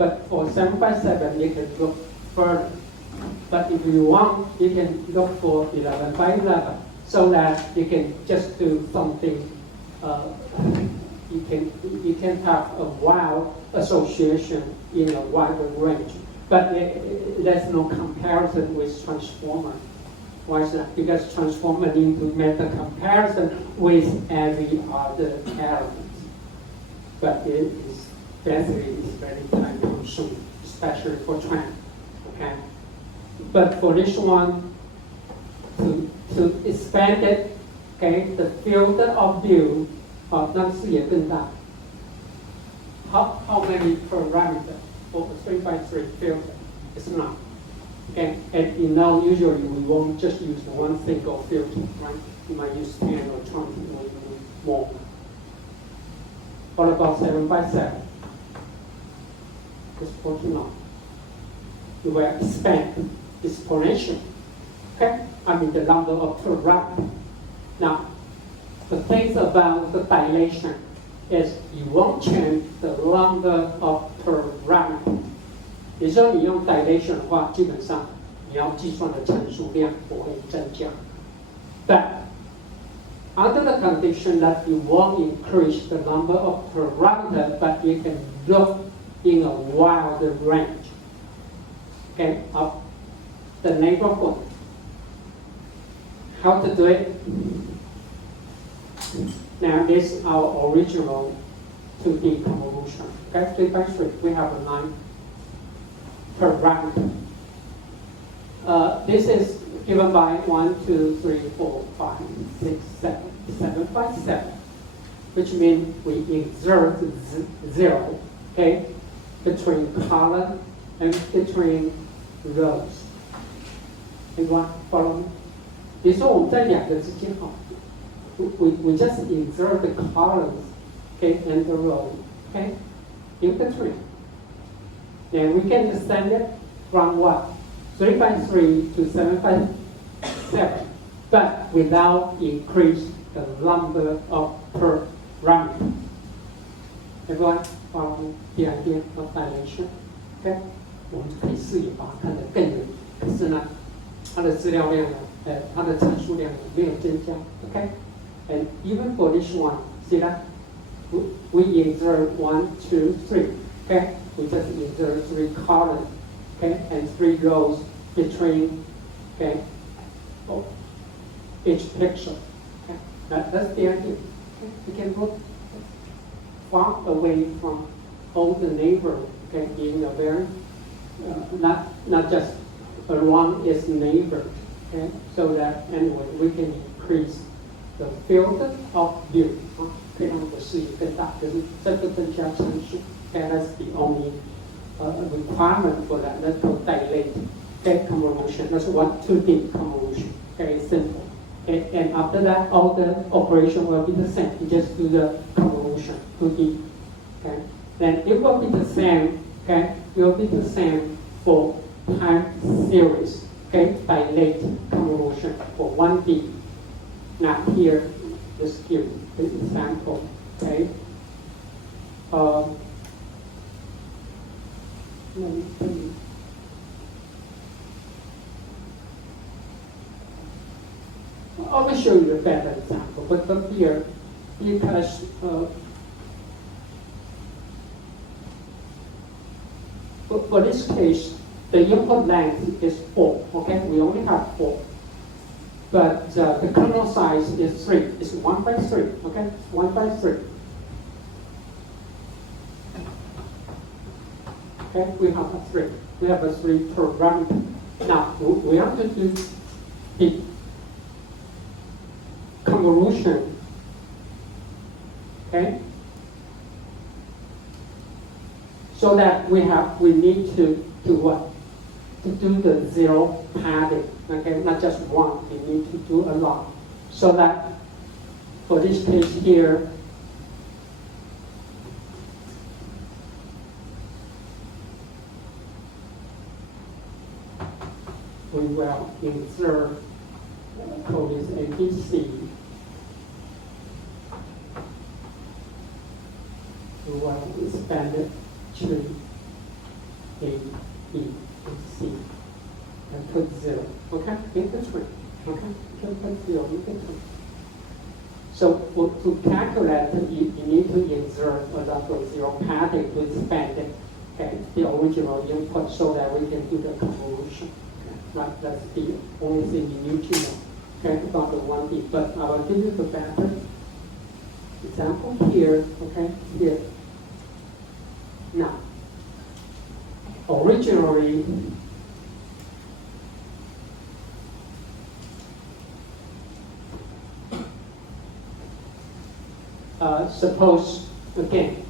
But for 7 by 7, you can look further. But if you want, you can look for 11 by 11, so that you can just do something. You can have a wild association in a wider range. But there's no comparison with transformer. Why is that? Because transformer need to make the comparison with every other element. But it is basically is very time consuming, especially for trend. Okay. But for this one, to expand it, okay, the field of view, 让视野更大. How many parameters for a 3 by 3 field? It's not. Okay, and usually we won't just use one single filter, right? You might use 10 or 20 or even more. What about 7 by 7? It's 49. You will expand exponentially. Okay, I mean the number of parameters. Now, the thing about the dilation is you won't change the number of parameters. 也就是说，你用 dilation 的话，基本上你要计算的参数量不会增加。But under the condition that you won't increase the number of parameters, but you can look in a wider range, okay, of the neighborhood. How to do it? Now, this is our original 2D convolution. Okay, 3 by 3, we have a 9 parameter. This is given by 1, 2, 3, 4, 5, 6, 7, 7 by 7, which means we insert 0, okay, between column and between rows. Anyone follow me? 比如说我们在两个之间哈。We just insert the columns, okay, and the row, okay, in between. Then we can extend it from what? 3 by 3 to 7 by 7, but without increase the number of parameters. Everyone follow the idea of dilation? Okay? 我们可以视野把它看得更远，可是呢，它的资料量呢，它的参数量没有增加。Okay? And even for this one, see that? We insert 1, 2, 3, okay? We just insert 3 columns, okay? And 3 rows between, okay? Oh, each pixel, okay? That's the idea. Okay? You can look far away from all the neighbors, okay? In a very, not just around its neighbor, okay? So that anyway, we can increase the field of view, 可以让我的视野更大，就是这个增加参数。Okay, that's the only requirement for that. Let's go dilate. Okay, convolution. That's what 2D convolution. Very simple. Okay, and after that, all the operation will be the same. You just do the convolution 2D. Okay, then it will be the same. Okay, it will be the same for time series. Okay, dilate convolution for 1D. Now here, just give the example, okay? Let me see. I will show you a better example, but here, because for this case, the input length is 4, okay? We only have 4. But the kernel size is 3. It's 1 by 3, okay? It's 1 by 3. Okay, we have a 3. We have a 3 parameter. Now, we have to do the convolution, okay? So that we need to do what? To do the 0 padding, okay, not just 1, we need to do a lot. So that for this case here, we will insert code is ABC. We will expand it to A, B, and C, and put 0, okay, in between, okay, you can put 0 in between. So to calculate, you need to insert another 0 padding to expand it, okay, the original input so that we can do the convolution. Okay? Right, that's the only thing you need to know, okay, about the 1D. But I will give you the better example here, okay, here. Now, originally, suppose, again,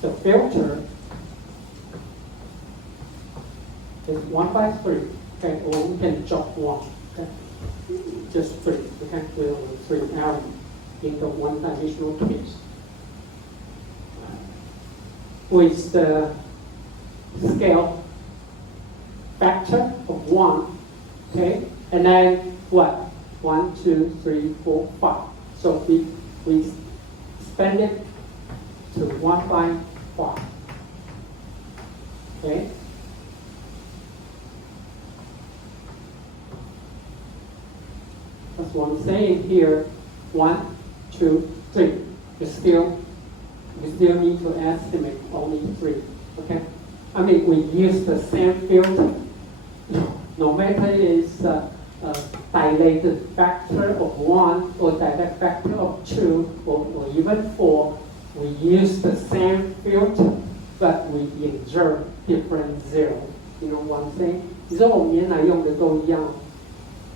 the filter is 1 by 3, okay, or we can drop 1, okay, just 3, okay, we only 3 elements in the one-dimensional case. With the scale factor of 1, okay, and then what? 1, 2, 3, 4, 5. So we expand it to 1 by 5. Okay? That's what I'm saying here. 1, 2, 3. We still need to estimate only 3. Okay? I mean, we use the same filter. No matter it's dilated factor of 1 or dilated factor of 2 or even 4, we use the same filter, but we insert different zero. You know what I'm saying? 你说我们原来用的都一样，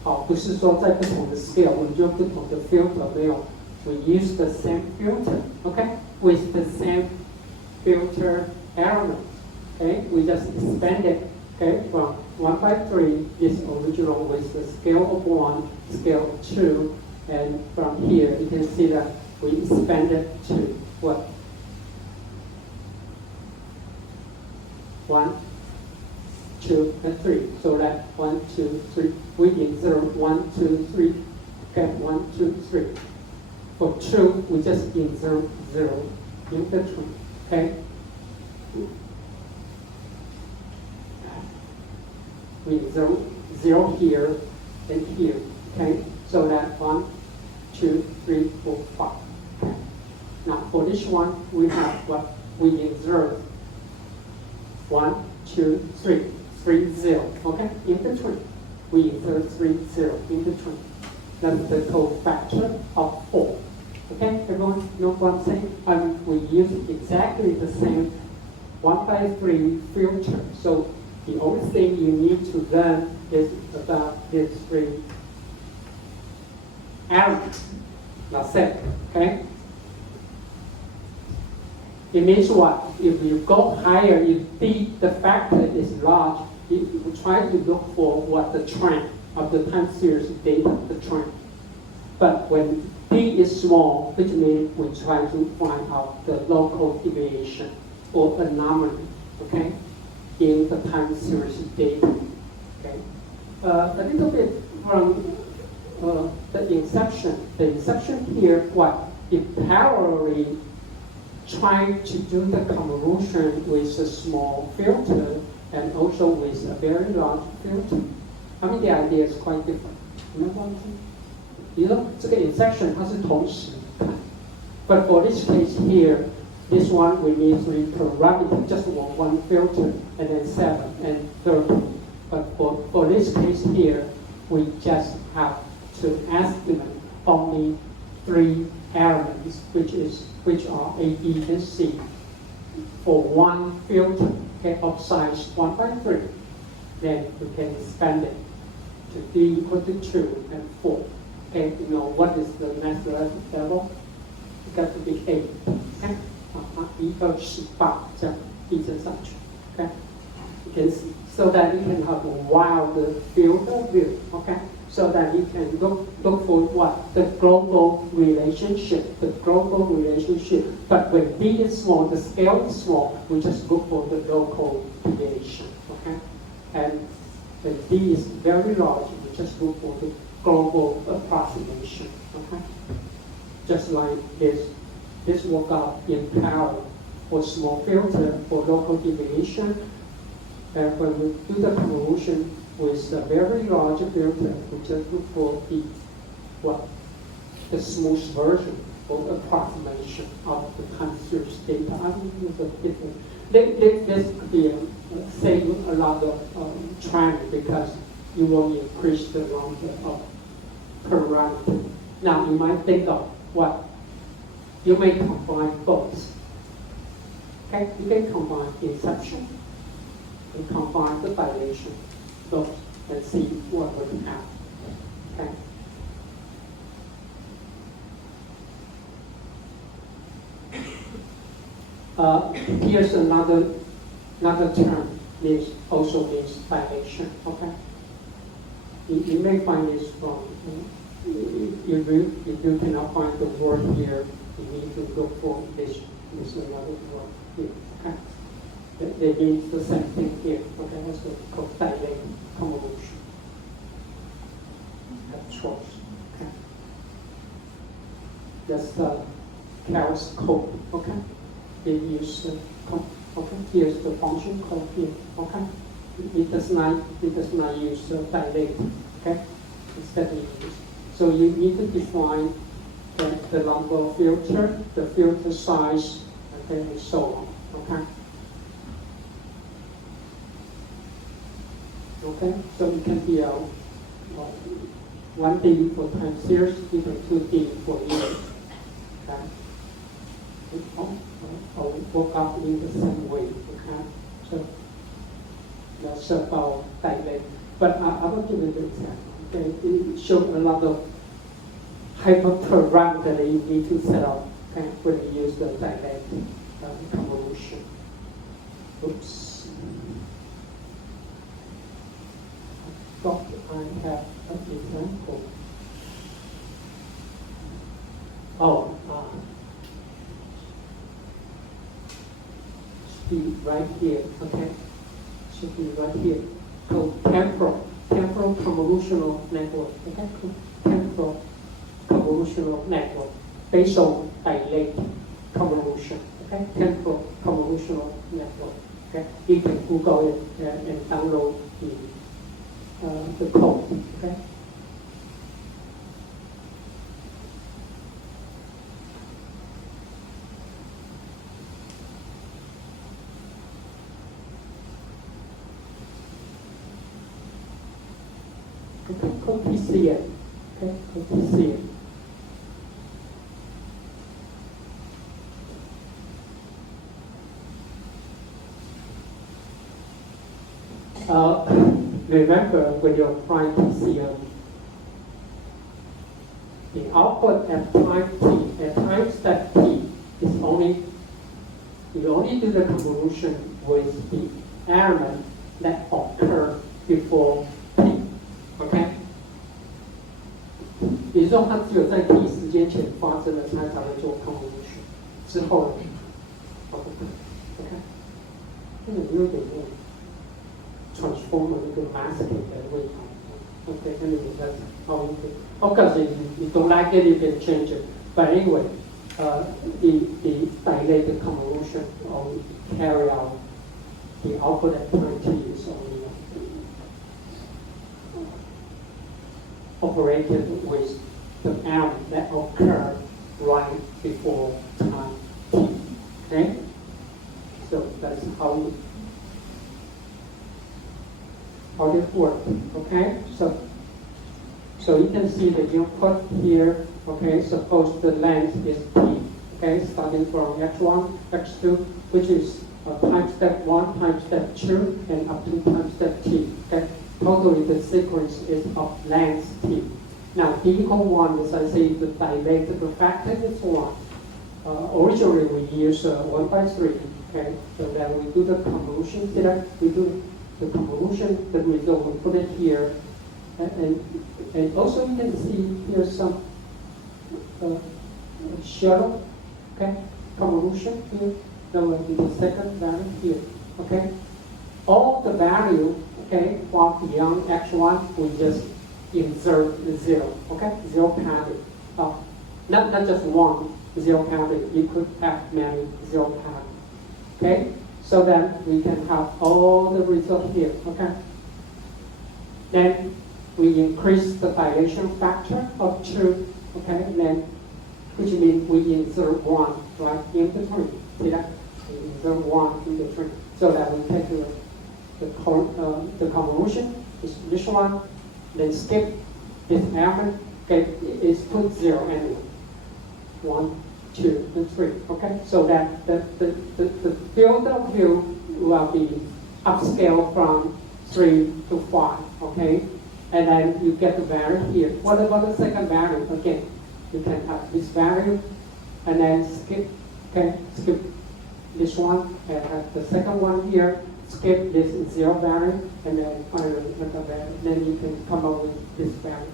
好，不是说在不同的 scale 我们就不同的 filter 没有。We use the same filter, okay, with the same filter element. Okay, we just expand it, okay, from 1 by 3 is original with the scale of 1, scale of 2, and from here you can see that we expanded to what? 1, 2, and 3. So that 1, 2, 3. We insert 1, 2, 3. Okay, 1, 2, 3. For 2, we just insert 0 in between. Okay. We insert 0 here and here. Okay. So that 1, 2, 3, 4, 5. Okay. Now for this one, we have what? We insert 1, 2, 3. 3, 0. Okay. In between. We insert 3, 0 in between. That's the cofactor of 4. Okay, everyone know what I'm saying? We use exactly the same 1 by 3 filter. So the only thing you need to learn is about these 3 elements. That's it. Okay? It means what? If you go higher, if the factor is large, you try to look for what the trend of the time series data, the trend. But when D is small, which means we try to find out the local deviation or anomaly, okay, in the time series data. Okay, a little bit from the inception. The inception here, what? It parallelly trying to do the convolution with a small filter and also with a very large filter. I mean, the idea is quite different. You know what I'm saying? You know, 这个 inception 它是同时看 but for this case here, this one we need 3 parameters, just one filter, and then 7 and 30. But for this case here, we just have to estimate only 3 elements, which are A, B, and C, for one filter, okay, of size 1 by 3. Then we can expand it to D equal to 2 and 4. Okay, you know what is the mathematical level? It's got to be 8. Okay, 1, 2, 18这样递增上去。Okay, you can see so that you can have a wider field of view. Okay, so that you can look for what the global relationship. But when D is small, the scale is small. We just look for the local deviation. Okay, and when D is very large, we just look for the global approximation, okay? Just like this work out in parallel for small filter for local deviation. And when we do the convolution with a very large filter, we just look for the smooth version or approximation of the time series data. I mean, it's a different. This could be save a lot of time because you will increase the number of parameters. Now you might think of what you may combine both. Okay, you can combine inception and combine the dilation, both, and see what we have. Okay. Here's another term. This also means dilation. Okay. You may find this from. If you cannot find the word here, you need to look for this another word here. Okay. They mean the same thing here. Okay. That's called dilate convolution. That's choice. Okay. That's Carroll's code. Okay. They use okay. Here's the function code here. Okay. It does not use dilate. Okay. Instead it uses. So you need to define the number of filter, the filter size, okay, and so on. Okay. Okay. So it can be 1D for time series, even 2D for years. Okay. Or work out in the same way. Okay. So that's about dilate. But I will give you the example. Okay. It shows a lot of hyperparameter that you need to set up, okay, when you use the dilate convolution. Oops. I thought I have an example. Oh, should be right here, okay? Should be right here. Called temporal convolutional network, okay? Temporal convolutional network based on dilate convolution, okay? Temporal convolutional network, okay? You can Google it and download the code, okay? Okay, called PCN, okay? Called PCN. Remember when you're applying PCM, the output at time t, at time step t, is you only do the convolution with the element that occur before t, okay? 也就是说，它只有在 t 时间前发生了，它才会做 convolution， 之后 ，OK， 那个有点问。Transformer 那个 masking 的位置 ，okay, anyway, that's how you do. Of course, if you don't like it, you can change it. But anyway, the dilate convolution will carry out the output at time t is only operated with the element that occurred right before time t. Okay, so that's how this works, okay? So you can see the input here, okay? Suppose the length is t, okay? Starting from x1, x2, which is time step 1, time step 2, and up to time step t, okay? Totally the sequence is of length t. Now d equal 1, as I say, the dilate factor is 1. Originally we use 1/3, okay? So then we do the convolution, we do the convolution, the result, we put it here, and also you can see here some shallow, okay, convolution here. That will be the second value here, okay. All the value, okay, from beyond x1, we just insert 0, okay, 0 padding. Not just one 0 padding. You could have many 0 padding. okay? So that we can have all the results here, okay? Then we increase the dilation factor of 2, okay? And then, which means we insert 1 right in between. See that? We insert 1 in between. So that we take the convolution, is this one, then skip this element, okay? It's put 0 anyway. 1, 2, and 3, okay? So that the field of view will be upscale from 3 to 5, okay? And then you get the value here. What about the second value? Again, you can have this value, and then skip, okay? Skip this one, and have the second one here, skip this 0 value, and then finally another value. Then you can come up with this value.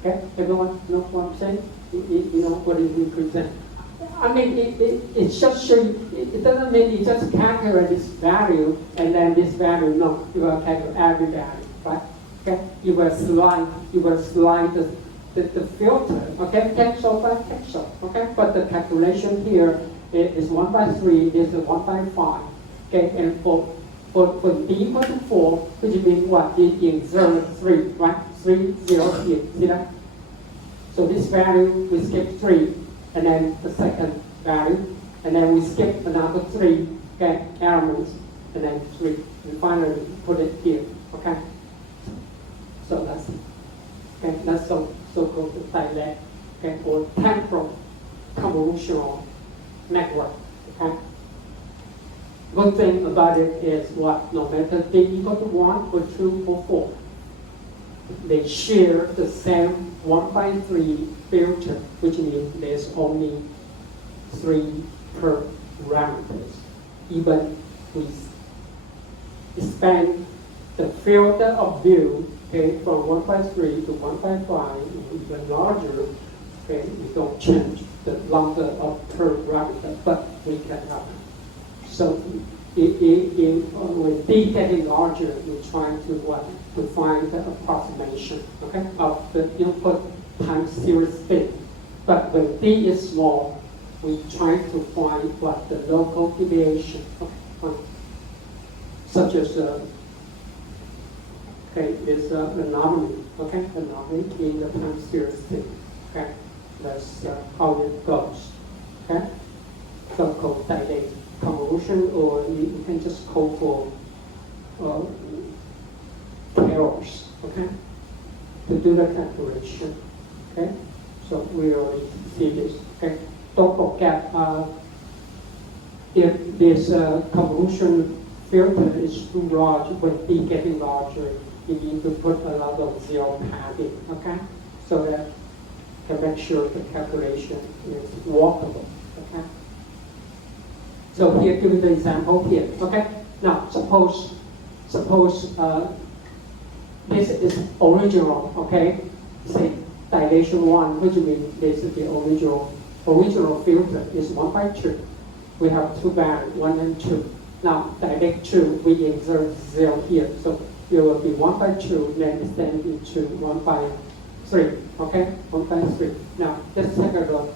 Okay? Everyone know what I'm saying? You know what it represents. I mean, it just show you, it doesn't mean you just calculate this value and then this value. No, you will calculate every value, right? Okay? You will slide the filter, okay? Cancel by cancel, okay? But the calculation here is 1 by 3, this is 1 by 5, okay? And for d equal to 4, which means what? It insert 3, right? 3, 0 here, see that? So this value, we skip 3, and then the second value, and then we skip another 3, okay, elements, and then 3, and finally put it here, okay? So that's, okay, that's so-called direct, okay, or temporal convolutional network, okay? Good thing about it is what? No matter d equal to 1 or 2 or 4, they share the same 1 by 3 filter, which means there's only 3 parameters. Even we expand the field of view, okay, from 1 by 3 to 1 by 5, even larger, okay, we don't change the number of parameters, but we can have it. So when d getting larger, we try to find the approximation, okay, of the input times series spin. But when d is small, we try to find what the local deviation, okay, such as okay, is anomaly, okay, anomaly in the time series spin, okay. That's how it goes, okay. So-called dilate convolution, or you can just call for errors, okay, to do the calculation, okay. So we already see this, okay. Don't forget, if this convolution filter is too large, when d getting larger, you need to put a lot of 0 padding, okay, so that to make sure the calculation is walkable, okay. So here, give me the example here, okay? Now, suppose this is original, okay? Say dilation 1, which means this is the original filter is 1 by 2. We have 2 values, 1 and 2. Now, dilate 2, we insert 0 here. So it will be 1 by 2, then extend into 1 by 3, okay? 1 by 3. Now, let's take a look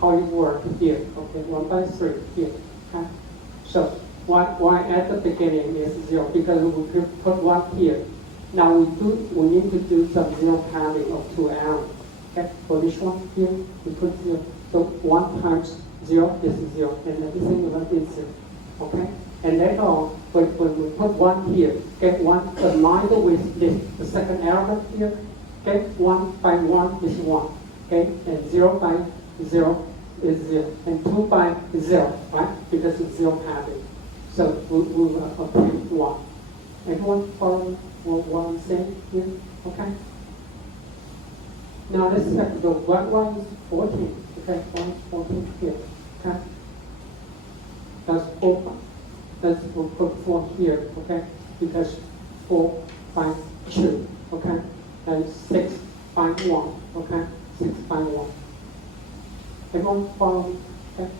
how it works here, okay? 1 by 3 here. Okay. So why at the beginning is 0? Because we put 1 here. Now we need to do some 0 padding of 2 elements. Okay. For this one here, we put 0. So 1 times 0 is 0, and everything about is 0. Okay. And then when we put 1 here, okay, 1 aligned with this, the second element here. Okay. 1 by 1 is 1. Okay. And 0 by 0 is 0, and 2 by 0, right? Because it's 0 padding. So we will obtain 1. Everyone follow what I'm saying here? Okay? Now let's check the 1 is 14. Okay, 1 is 14 here. Okay? That's 4. We'll put 4 here, okay? Because 4 by 2, okay? And 6 by 1, okay? 6 by 1. Everyone follow me, okay?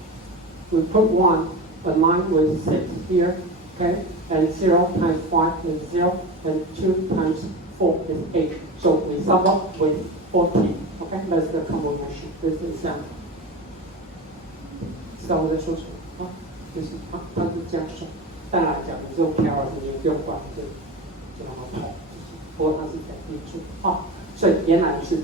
We put 1 aligned with 6 here, okay? And 0 times 5 is 0, and 2 times 4 is 8. So we sum up with 14, okay? That's the convolution, this is example. So this was 就是它是这样算。当然讲你这种 carry 你不用管就让它跑，不过它是在运作啊，所以原来是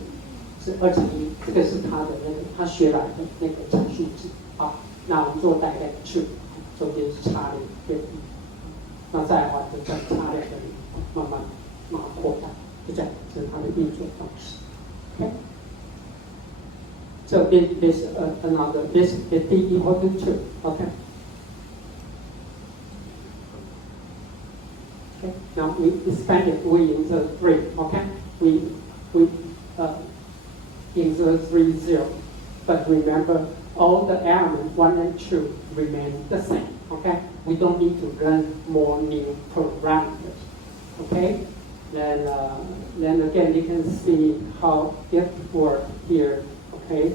2×1，这个是它的那个他学来的那个程序值啊。那我们做大概去，中间是差0变1，那再的话就再差2个0，慢慢扩大，就这样，这是它的运作方式。OK。So this another this is d equal to 2. Okay. Okay. Now we expand it. We insert 3. Okay. We insert 3 0. But remember, all the elements 1 and 2 remain the same. Okay. We don't need to run more new parameters. Okay. Then again, you can see how it works here. Okay.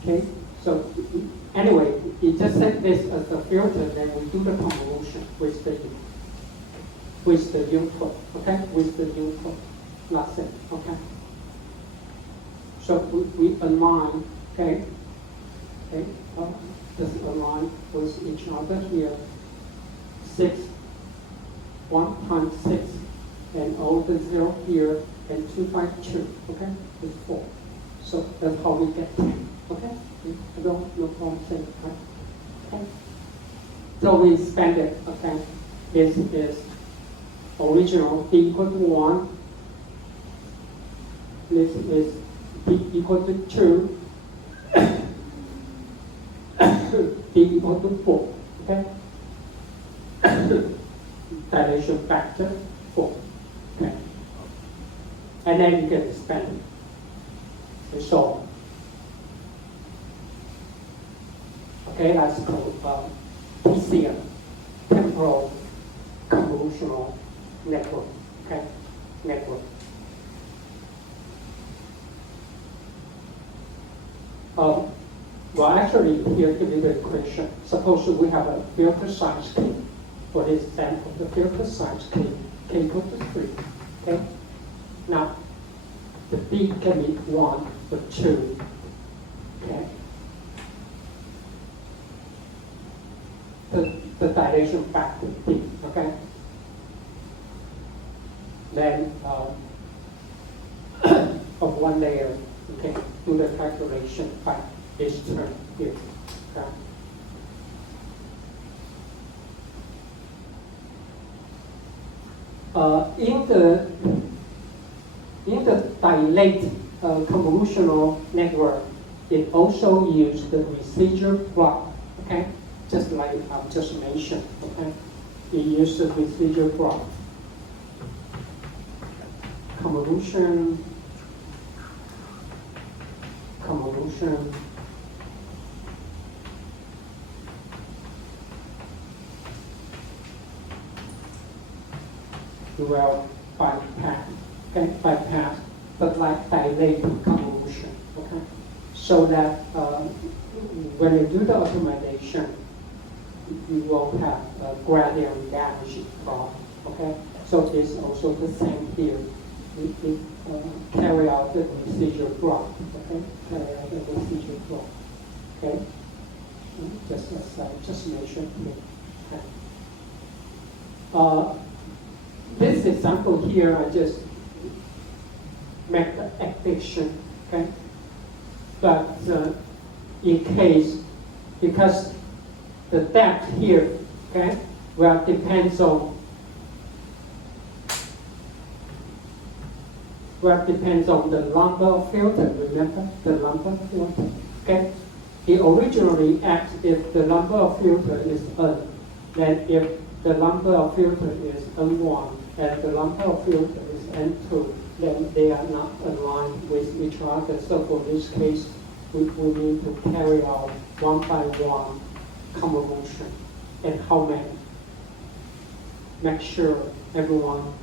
Okay. So anyway, you just set this as a filter, then we do the convolution with the input. Okay. With the input. That's it. Okay. So we align. Okay. Okay. Just align with each other here. 1 times 6, and all the 0 here, and 2 times 2, okay, is 4. So that's how we get 10, okay? I don't no problem saying, right? Okay. So we expand it, okay? This is original d equal to 1. This is d equal to 2. d equal to 4, okay? Dilation factor 4. Okay. And then you can expand and so on. Okay, that's called TCM, temporal convolutional network. Okay, network. Well, actually, here give you the equation. Suppose we have a filter size K. For this example, the filter size K equal to 3. Okay. Now, the B can be 1 or 2. Okay. The dilation factor B. Okay. Then of 1 layer. Okay. Do the calculation by this term here. Okay. In the dilate convolutional network, it also uses the residual block, okay? Just like I just mentioned, okay? You use the residual block. Convolution. Well, bypass, okay, bypass, but like dilate convolution, okay? So that when you do the optimization, you won't have a gradient damage problem, okay? So it's also the same here. We carry out the residual block, okay? Carry out the residual block, okay? Just as I just mentioned here. Okay. This example here, I just make the addition, okay? But in case, because the depth here, okay, well, depends on the number of filter. Remember the number of filter, okay? It originally acts if the number of filter is n. Then if the number of filter is n1 and the number of filter is n2, then they are not aligned with each other. So for this case, we need to carry out 1 by 1 convolution. And how many? Make sure there will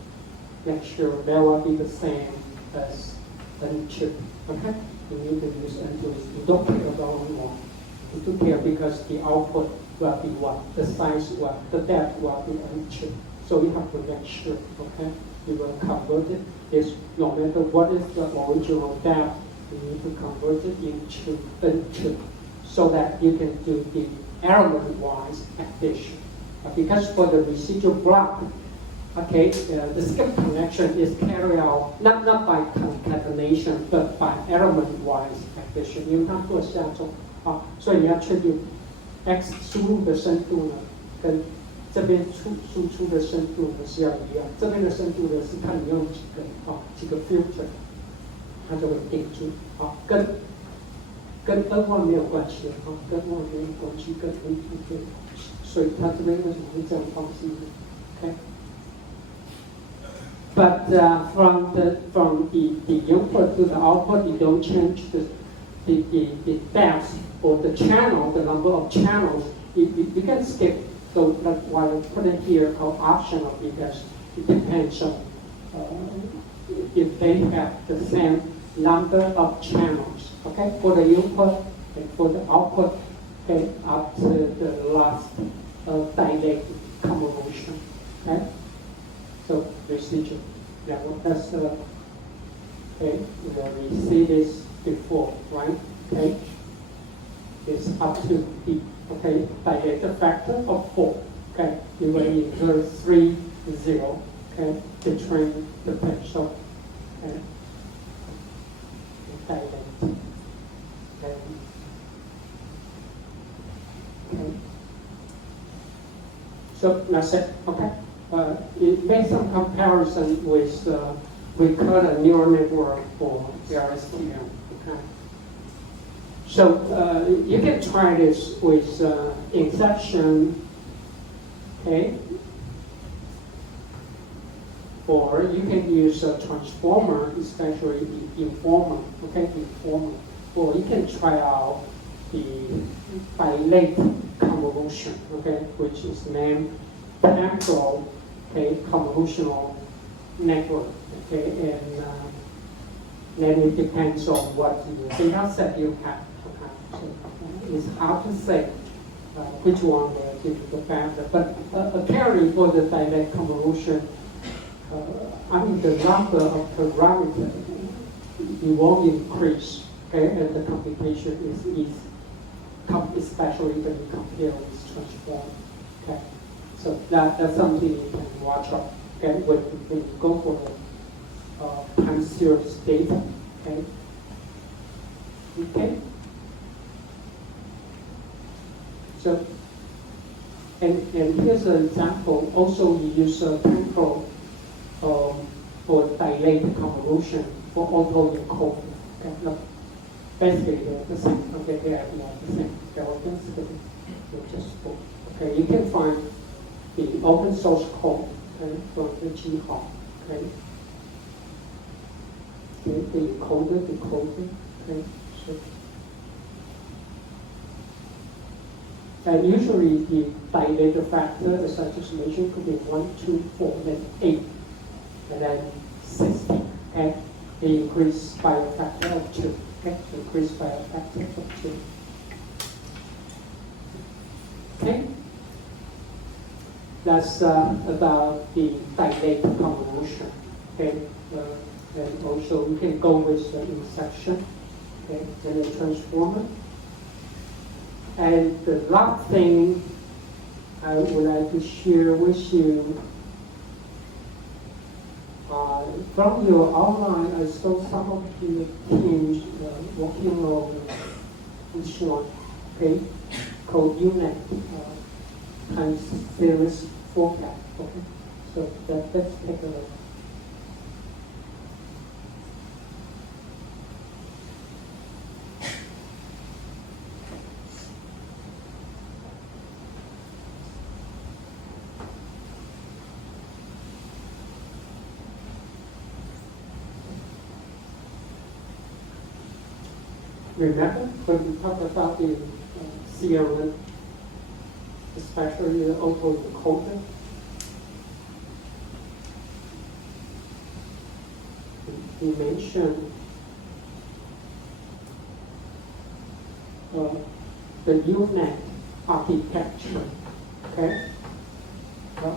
be the same as n2. Okay? You need to use n2. You don't care about n1. You do care because the output will be what? The size will, the depth will be n2. So you have to make sure, okay? You will convert it. It's no matter what is the original depth, you need to convert it into n2 so that you can do the element-wise addition. Because for the residual block, okay, the skip connection is carried out not by concatenation, but by element-wise addition. 因为它做下重啊，所以你要确定 x 输入的深度呢，跟这边输出的深度呢是要一样。这边的深度呢是看你用几个 filter， 它就会定住啊，跟 N1 没有关系啊，跟 N1 没有关系，跟 N2 对。所以它这边为什么会这样放弃呢 ？OK。But from the input to the output, you don't change the depth or the channel, the number of channels. You can skip. So that's why I put it here called optional, because it depends on if they have the same number of channels. Okay, for the input and for the output, okay, up to the last dilate convolution. Okay. So residual. Yeah, well, that's okay. We see this before, right? Okay. It's up to the dilator factor of 4. Okay. You will insert 3, 0. Okay. Between the potential and dilate. Okay. So that's it. Okay. It makes some comparison with recurrent neural network for RSTM. Okay. So you can try this with inception, okay, or you can use a transformer, especially the informer, okay, informer, or you can try out the dilate convolution, okay, which is named temporal, okay, convolutional network, okay, and then it depends on what the data set you have. Okay, so it's hard to say which one will give you the better, but apparently for the dilate convolution, I mean the number of parameters it won't increase, okay, and the computation is easy, especially when you compare with transform, okay. So that's something you can watch out, okay, when you go for the time series data, okay. Okay. So, and here's an example. Also, you use temporal for dilate convolution for autoencoding. Okay, no, basically they're the same. Okay, they are the same skeletons, but they're just full. Okay, you can find the open source code, okay, from the GHOT, okay. Okay, the encoder, okay. So, and usually the dilator factor, as I just mentioned, could be 1, 2, 4, then 8, and then 16. Okay, they increase by a factor of 2. Okay, increase by a factor of 2. Okay, that's about the dilate convolution. Okay, and also you can go with the inception. Okay, and the transformer. And the last thing I would like to share with you, from your outline, I saw some of the teams working on this one, okay, called UNet, time series forecast. Okay, so let's take a look. Remember when we talked about the CRN, especially the autoencoder? We mentioned the UNet architecture. Okay.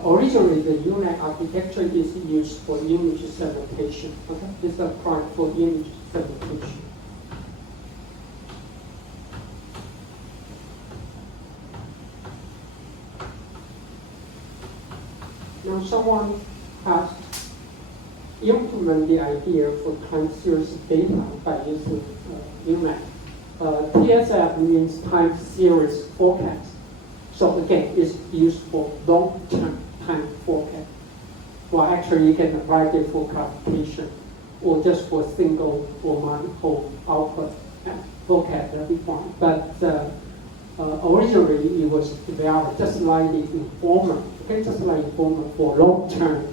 Originally, the UNet architecture is used for image segmentation. Okay, it's applied for image segmentation. Now someone has implemented the idea for time series data by using UMAC. TSF means time series forecast. So again, it's used for long-term time forecast. Well, actually, you can apply it for classification or just for single or month-whole output forecast that we want. But originally, it was developed just like the informer, okay, just like informer for long-term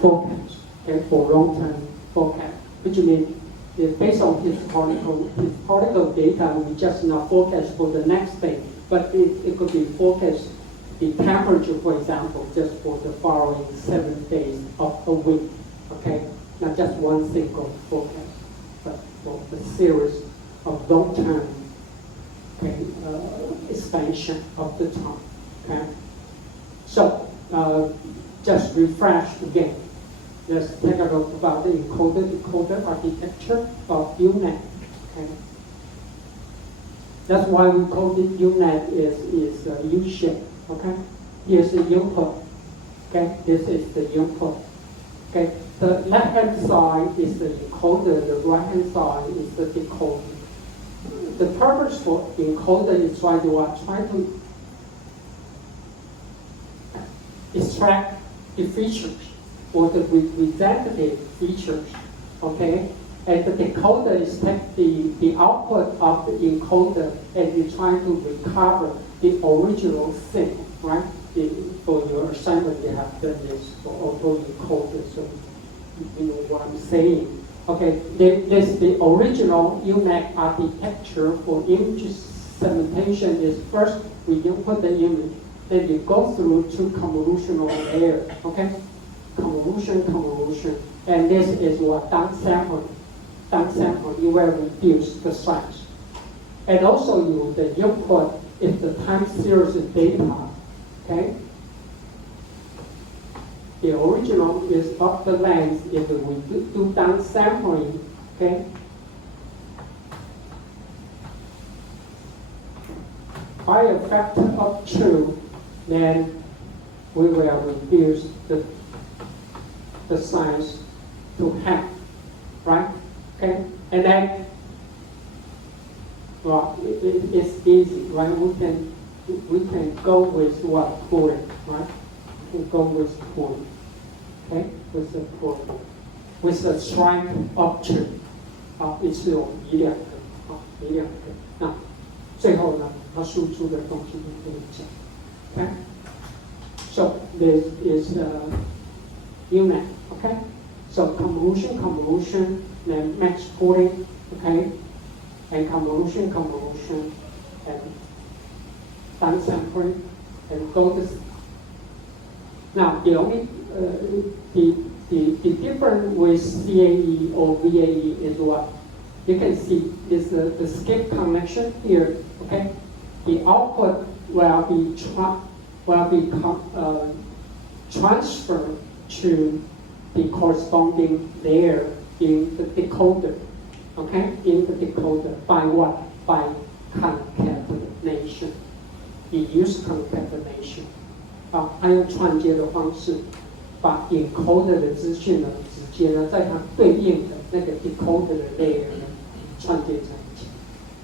forecast, okay, for long-term forecast, which means based on historical data, we just not forecast for the next day, but it could be forecast the temperature, for example, just for the following 7 days of a week, okay? Not just one single forecast, but for a series of long-term, okay, expansion of the time, okay? So, just refresh again. Let's take a look about the encoder-decoder architecture of UNet, okay? That's why we call it UNet is U-shape. Okay, here's the input. Okay, this is the input. Okay, the left-hand side is the encoder, the right-hand side is the decoder. The purpose for encoder is try to extract the features or the representative features. Okay, and the decoder is take the output of the encoder and you try to recover the original thing, right? For your assignment, they have done this for autoencoder, so you know what I'm saying. Okay, this the original UNAC architecture for image segmentation is first we input the image, then you go through two convolutional layers, okay? Convolution, and this is what downsampling. Downsampling, you will reduce the size. And also the input is the time series data, okay? The original is of the length if we do downsampling, okay? By a factor of 2, then we will reduce the size to half, right? Okay, and then, well, it's easy, right? We can go with what pooling, right? We can go with pooling, okay? With the pooling, with the strength of 2，一次有一两个，一两个。那最后呢，它输出的东西就可以讲。Okay, so this is UNet. Okay, so convolution, then match pooling, okay, and convolution, and downsampling, and go to. Now the only the difference with CAE or VAE is what you can see is the skip connection here. Okay, the output will be transferred to the corresponding layer in the decoder. Okay, in the decoder by what? By concatenation. We use concatenation. 它用串接的方式，把 encoder 的资讯呢，直接呢在它对应的那个 decoder 的 layer 呢串接在一起。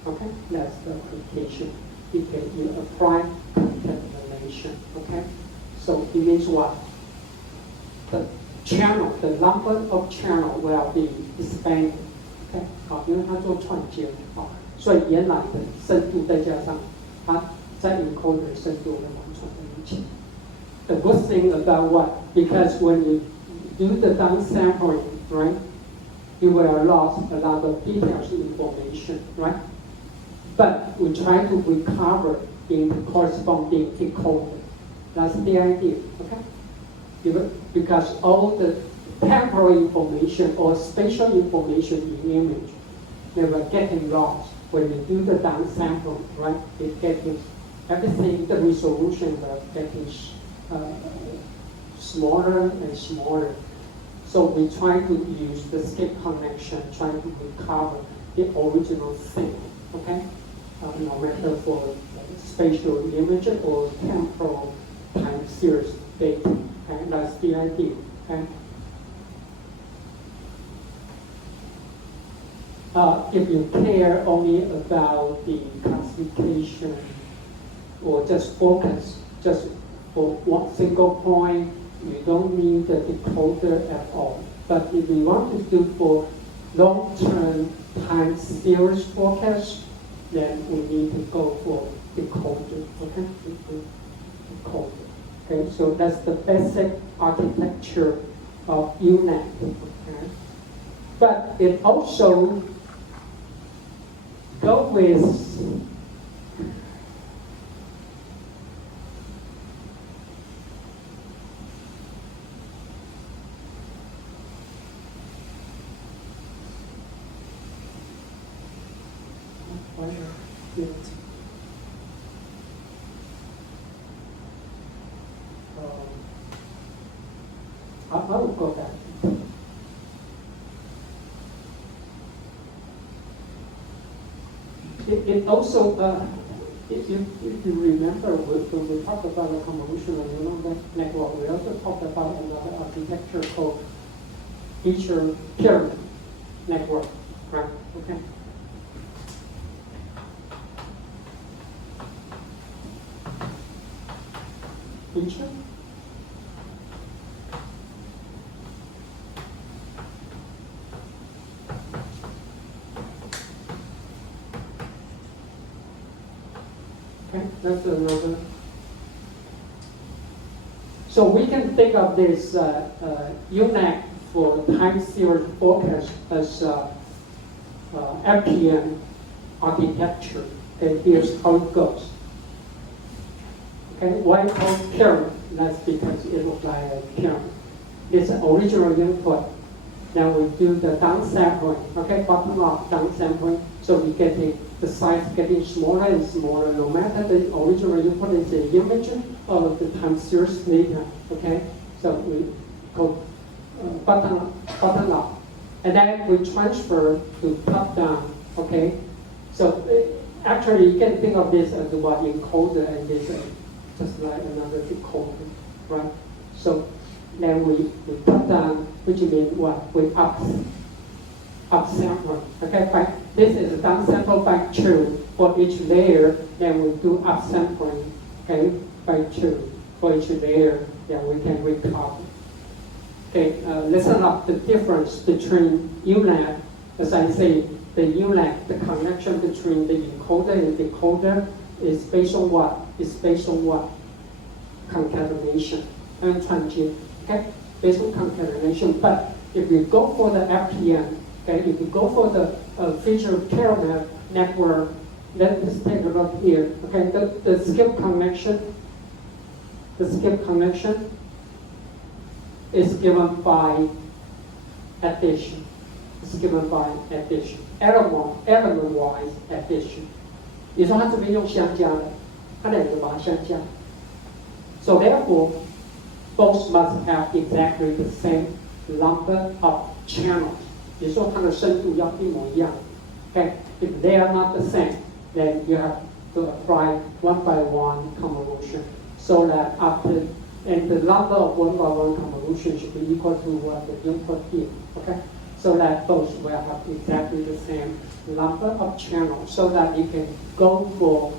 Okay, that's the application. You apply concatenation. Okay, so it means what? The channel, the number of channel will be expanded. Okay, 因为它做串接所以原来的深度再加上它在 encoder 的深度会完全在一起。The good thing about what? Because when you do the downsampling, right, you will lose a lot of details information, right? But we try to recover in the corresponding decoder. That's the idea, okay? Because all the temporal information or spatial information in image, they were getting lost when you do the downsampling, right? It getting everything, the resolution was getting smaller and smaller. So we try to use the skip connection, try to recover the original thing, okay? No matter for spatial image or temporal time series data. Okay, that's the idea. Okay. If you care only about the classification or just focus just for one single point, you don't need the decoder at all. But if you want to do for long-term time series forecast, then we need to go for decoder. Okay, decoder. Okay, so that's the basic architecture of UNAC. Okay, but it also go with I will go back. It also, if you remember, when we talked about the convolutional neural network, we also talked about another architecture called feature pyramid network, right? Okay. Feature. Okay, that's another. So we can think of this UNAC for time series forecast as FPM architecture. Okay, here's how it goes. Okay, why called pyramid? That's because it looks like a pyramid. This original input. Now we do the downsampling. Okay, bottom up downsampling. So we getting the size getting smaller and smaller, no matter the original input is the image of the time series data. Okay, so we go bottom up, and then we transfer to top down. Okay, so actually you can think of this as one encoder and this just like another decoder, right? So then we top down, which means what? We upsample. Okay, this is downsample by 2 for each layer. Then we do upsampling. Okay, by 2 for each layer. Then we can recover. Okay, listen up the difference between UNAC. As I say, the UNAC, the connection between the encoder and decoder is based on what? It's based on what? Concatenation and transient. Okay, based on concatenation. But if you go for the FPM, okay, if you go for the feature pyramid network, let's take a look here. Okay, the skip connection is given by addition. It's given by addition, element-wise addition. 你说它这边用相加的，它两个把它相加。So therefore, both must have exactly the same number of channels. 你说它的深度要一模一样。Okay, if they are not the same, then you have to apply one by one convolution, so that after and the number of one by one convolution should be equal to what the input here. Okay, so that both will have exactly the same number of channels, so that you can go for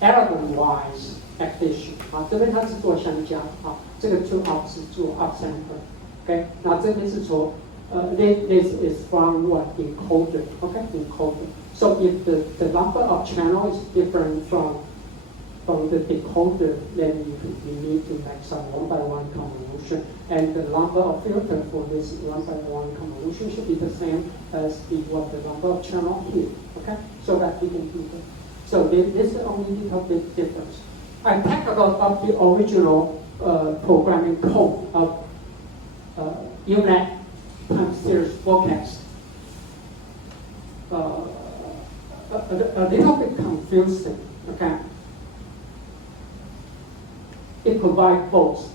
element-wise addition. 啊，这边它是做相加，啊，这个 two up 是做 upsample。OK， 那这边是说this is from what encoder. Okay, encoder. So if the number of channels is different from the decoder, then you need to make some one by one convolution, and the number of filters for this one by one convolution should be the same as the number of channels here. Okay, so that you can do that. So this is only a little bit difference. I take a lot of the original programming code of UNAC time series forecast. A little bit confusing. Okay. It provides both.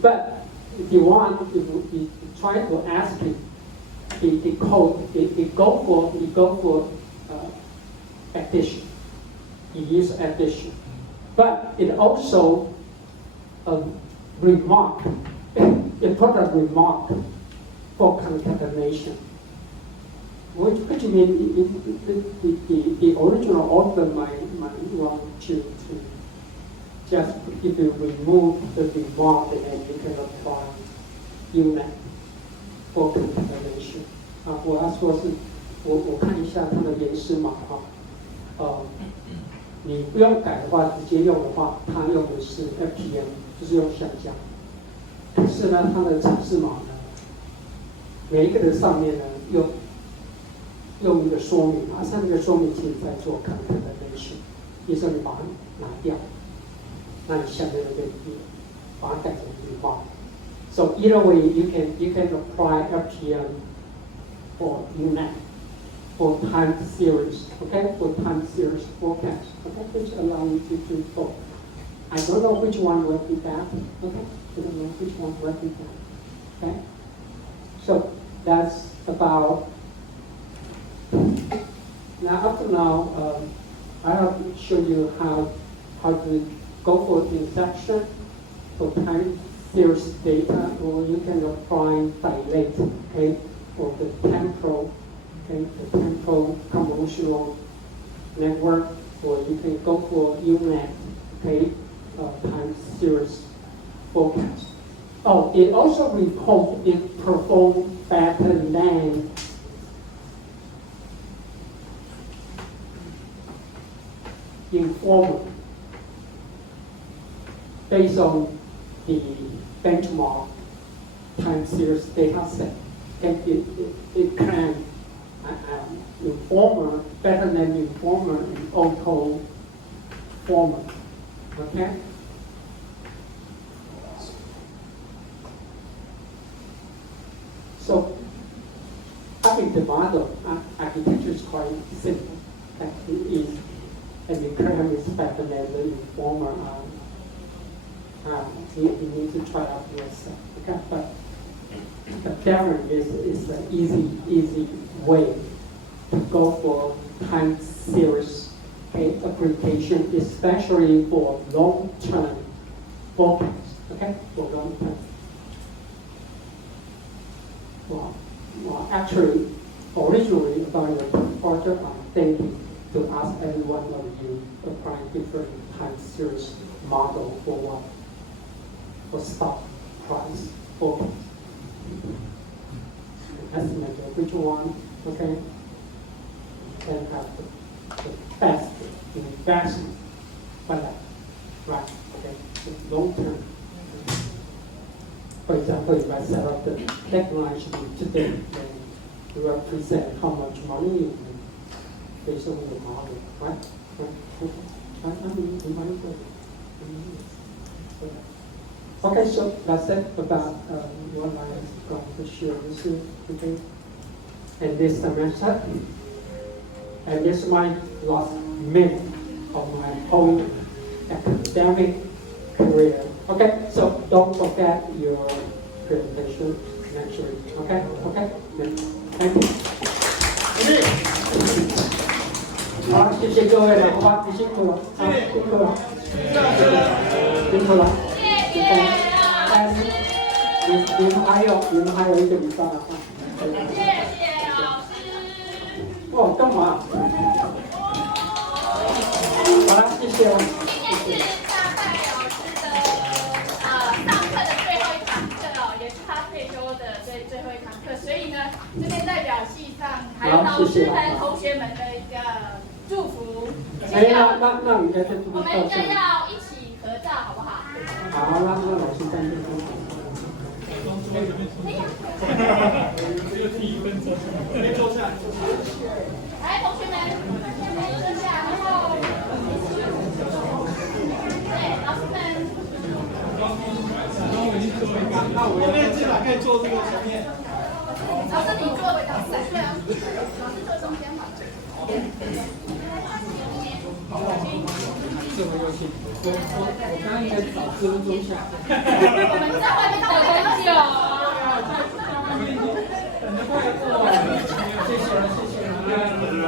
But if you want, if you try to ask it, the code, it go for addition. It uses addition. But it also remark, it put a remark for concatenation, which means the original author might want you to just, if you remove the remark, then you can apply unit for concatenation. 我要说是，我看一下它的原始码你不用改的话，直接用的话，它用的是 FPM， 就是用想象。可是呢，它的程式码呢，每一个的上面呢，用一个说明啊，上面的说明其实在做 concatenation， 也就是你把它拿掉，那你下面的你把它改成 remark。So either way, you can apply FPM for UNet for time series, okay, for time series forecast, okay, which allow you to do both. I don't know which one will be that, okay, I don't know which one will be that, okay. So that's about. Now up to now, I have shown you how to go for inception for time series data, or you can apply dilate, okay, for the temporal, okay, the temporal convolutional network, or you can go for UNet, okay, time series forecast. Oh, it also performs better than informer based on the benchmark time series data set. And it can informer better than informer and auto former. Okay? So I think the model architecture is quite simple. It is, and the curve is better than the informer. You need to try out yourself. Okay? But definitely is an easy way to go for time series, okay, application, especially for long-term forecast. Okay, for long-term. Well, actually, originally about your project, I'm thinking to ask every one of you apply different time series model for what? For stock price forecast. Estimate which one, okay, and have the best investment for that, right? Okay, long term. For example, if I set up the deadline should be today, then you represent how much money you make based on the model, right? Okay, so that's it about what I was going to share with you today. And this semester, and this is my last minute of my whole academic career. Okay, so don't forget your presentation next week. Okay, okay, thank you. 好，谢谢各位了，好吧，辛苦了，啊，辛苦了，辛苦了。你们还有一个礼拜啊。谢谢老师。哦，干嘛？好了，谢谢哦。今天是大范老师的上课的最后一堂课哦，也是他退休的最后一堂课，所以呢，这边代表系上还有老师和同学们的一个祝福。哎呀，那你在这边。我们应该要一起合照，好不好？好，那老师在这边。只有第1分钟，先坐下。来，同学们，先坐下，然后，对，老师们。那我后面记得可以坐这个前面。老师，你坐为导师，对啊，老师坐中间嘛。这么用心，我刚刚应该早10分钟下。我们在外面等很久。等得快过了，谢谢了，谢谢了。